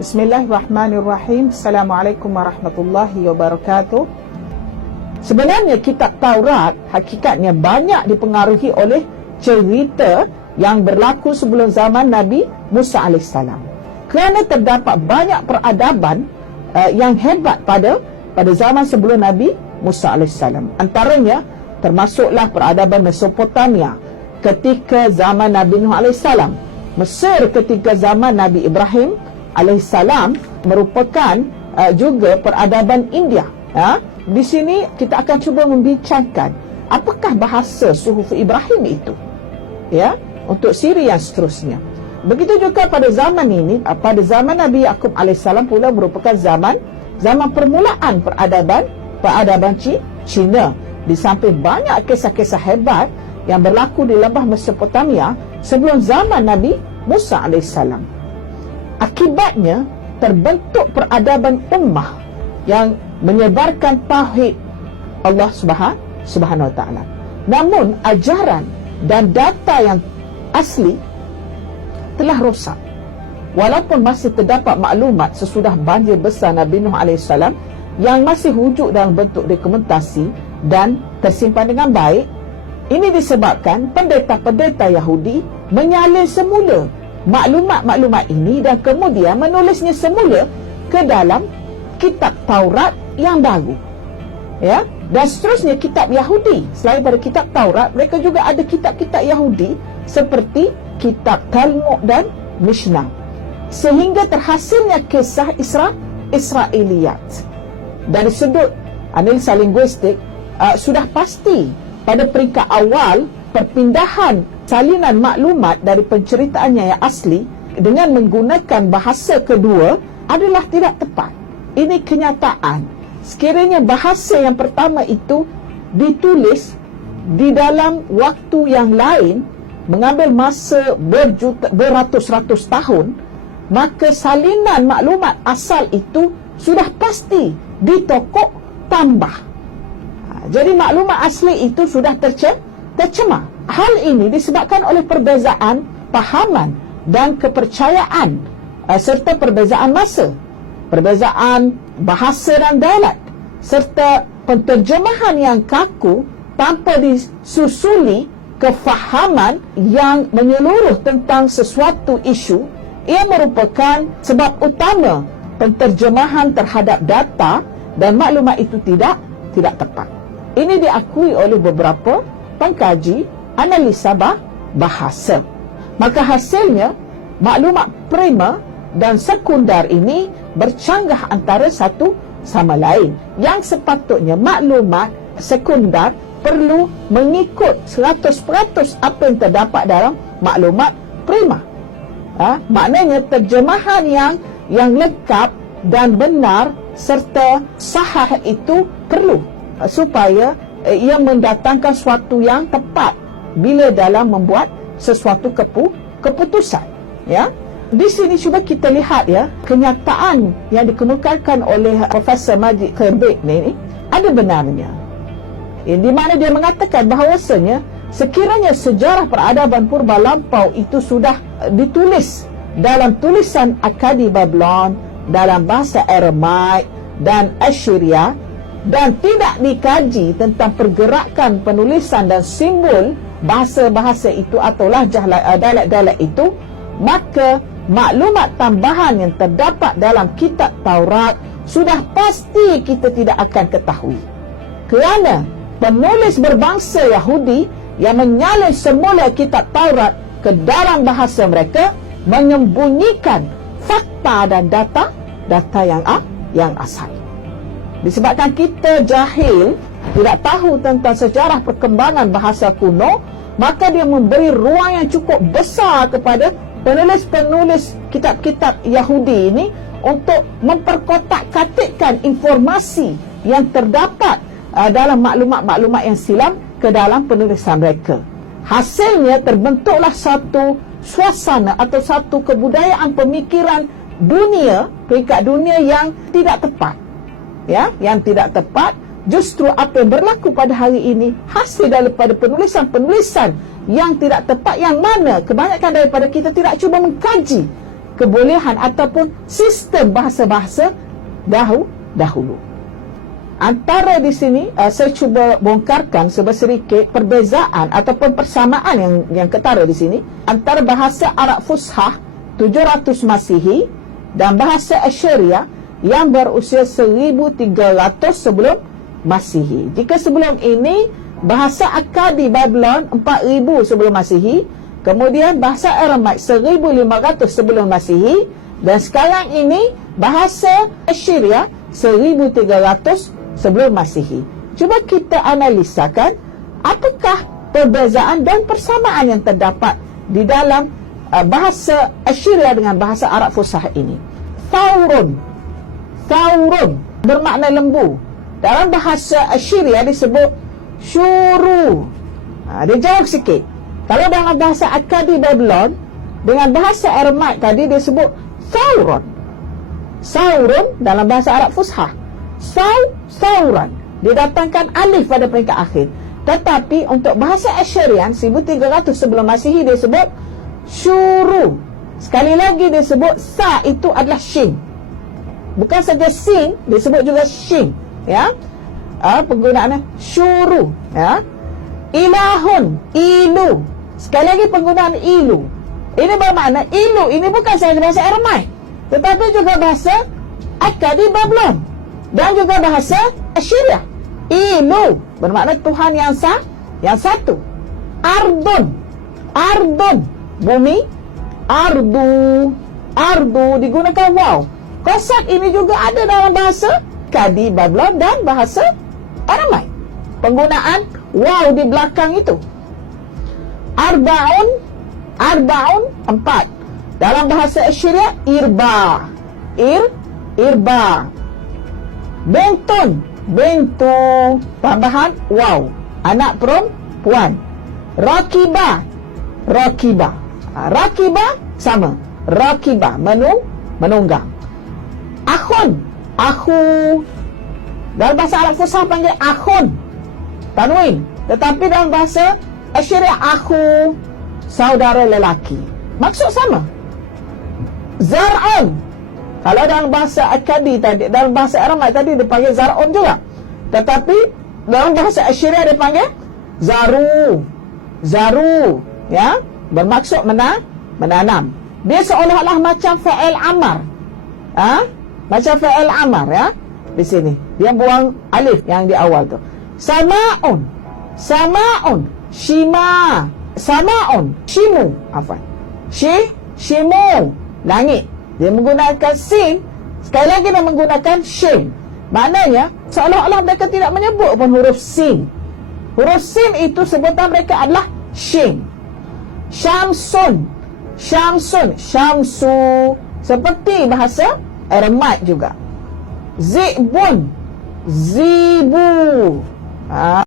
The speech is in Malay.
Bismillahirrahmanirrahim. Assalamualaikum warahmatullahi wabarakatuh. Sebenarnya kitab Taurat hakikatnya banyak dipengaruhi oleh cerita yang berlaku sebelum zaman Nabi Musa AS. Kerana terdapat banyak peradaban yang hebat pada zaman sebelum Nabi Musa AS. Antaranya termasuklah peradaban Mesopotamia ketika zaman Nabi Nuh AS, Mesir ketika zaman Nabi Ibrahim alaihissalam, merupakan juga peradaban India. Di sini kita akan cuba membincangkan apakah bahasa suhuf Ibrahim itu, untuk siri yang seterusnya. Begitu juga pada zaman ini, pada zaman Nabi Yaqub alaihissalam pula merupakan zaman permulaan peradaban Cina. Di samping banyak kisah-kisah hebat yang berlaku di lembah Mesopotamia sebelum zaman Nabi Musa alaihissalam. Akibatnya terbentuk peradaban ummah yang menyebarkan tauhid Allah Subhanahu Wa Taala. Namun ajaran dan data yang asli telah rosak. Walaupun masih terdapat maklumat sesudah banjir besar Nabi Nuh AS yang masih wujud dalam bentuk dokumentasi dan tersimpan dengan baik, ini disebabkan pendeta-pendeta Yahudi menyalin semula maklumat-maklumat ini dan kemudian menulisnya semula ke dalam kitab Taurat yang baru. Dan seterusnya kitab Yahudi. Selain pada kitab Taurat, mereka juga ada kitab-kitab Yahudi seperti kitab Talmud dan Mishnah. Sehingga terhasilnya kisah Israiliyat. Dari sudut analisa linguistik, sudah pasti pada peringkat awal perpindahan salinan maklumat dari penceritaannya yang asli dengan menggunakan bahasa kedua adalah tidak tepat. Ini kenyataan. Sekiranya bahasa yang pertama itu ditulis di dalam waktu yang lain, mengambil masa beratus-ratus tahun, maka salinan maklumat asal itu sudah pasti ditokok tambah. Jadi maklumat asli itu sudah tercemar. Hal ini disebabkan oleh perbezaan pahaman dan kepercayaan serta perbezaan masa, perbezaan bahasa dan dialek, serta penterjemahan yang kaku tanpa disusuli kefahaman yang menyeluruh tentang sesuatu isu. Ia merupakan sebab utama penterjemahan terhadap data dan maklumat itu tidak tepat. Ini diakui oleh beberapa pengkaji analisa bahasa. Maka hasilnya maklumat primer dan sekunder ini bercanggah antara satu sama lain. Yang sepatutnya maklumat sekunder perlu mengikut 100% apa yang terdapat dalam maklumat primer. Maknanya terjemahan yang lengkap dan benar serta sahih itu perlu supaya ia mendatangkan sesuatu yang tepat bila dalam membuat sesuatu keputusan. Di sini cuba kita lihat kenyataan yang dikemukakan oleh Profesor Majid Kerbik ni ada benarnya. Di mana dia mengatakan bahawasanya sekiranya sejarah peradaban purba lampau itu sudah ditulis dalam tulisan Akadi Babylon, dalam bahasa Aramaik dan Assyria, dan tidak dikaji tentang pergerakan penulisan dan simbol bahasa-bahasa itu atau lahjah dialek-dialek itu, maka maklumat tambahan yang terdapat dalam kitab Taurat sudah pasti kita tidak akan ketahui. Kerana penulis berbangsa Yahudi yang menyalin semula kitab Taurat ke dalam bahasa mereka menyembunyikan fakta dan data yang asal. Disebabkan kita jahil, tidak tahu tentang sejarah perkembangan bahasa kuno, maka dia memberi ruang yang cukup besar kepada penulis-penulis kitab-kitab Yahudi ini untuk memperkotak-katikkan informasi yang terdapat dalam maklumat-maklumat yang silam ke dalam penulisan mereka. Hasilnya terbentuklah satu suasana atau satu kebudayaan pemikiran dunia, peringkat dunia yang tidak tepat. Yang tidak tepat. Justru apa yang berlaku pada hari ini hasil daripada penulisan-penulisan yang tidak tepat, yang mana kebanyakan daripada kita tidak cuba mengkaji kebolehan ataupun sistem bahasa-bahasa dahulu. Antara di sini saya cuba bongkarkan sedikit perbezaan ataupun persamaan yang ketara di sini antara bahasa Arab Fushah 700 Masihi dan bahasa Assyriah yang berusia 1300 sebelum Masihi. Jika sebelum ini bahasa Akkadi Babylon 4000 sebelum Masihi, kemudian bahasa Aramaik 1500 sebelum Masihi, dan sekarang ini bahasa Assyriah 1300 sebelum Masihi. Cuba kita analisakan apakah perbezaan dan persamaan yang terdapat di dalam bahasa Assyriah dengan bahasa Arab Fushah ini. Thawrun bermakna lembu. Dalam bahasa Assyriah disebut syuru. Dia jauh sikit. Kalau dalam bahasa Akkadi Babylon dengan bahasa Aramaik tadi dia sebut Sauron dalam bahasa Arab Fushah. Sauron didatangkan alif pada peringkat akhir. Tetapi untuk bahasa Assyrian 1300 sebelum Masihi dia sebut syuru. Sekali lagi dia sebut sa itu adalah shin. Bukan saja sin, dia sebut juga shin, ya. Penggunaannya syuru, ya. Ilahun, ilu. Sekali lagi penggunaan ilu. Ini bermakna ilu ini bukan sahaja bahasa Aramaik, tetapi juga bahasa Akkadi Babylon dan juga bahasa Assyriah. Ilu bermakna Tuhan yang satu. Ardun, bumi. Ardu digunakan waw. Konsep ini juga ada dalam bahasa Akkadi Babylon dan bahasa Aramaik. Penggunaan waw di belakang itu. Arbaun 4. Dalam bahasa Assyriah irba. Bentu tambahan waw, anak perempuan. Rakiba sama. Rakiba menunggang. Akhu dalam bahasa Arab Fushah panggil akhun, tanwin. Tetapi dalam bahasa Assyriah akhu, saudara lelaki. Maksud sama. Zar'un, kalau dalam bahasa Akkadi tadi, dalam bahasa Aramaik tadi dipanggil Zar'un juga. Tetapi dalam bahasa Assyriah dipanggil Zaru, ya, bermaksud menanam. Dia seolah-olah macam fa'il amar. Macam fa'il amar, ya. Di sini dia buang alif yang di awal tu. Samaun, shimu, shimu, langit. Dia menggunakan sin, sekali lagi dia menggunakan shin. Maknanya seolah-olah mereka tidak menyebut pun huruf sin. Huruf sin itu sebutan mereka adalah shin. Syamsu, seperti bahasa Aramaik juga. Zibu.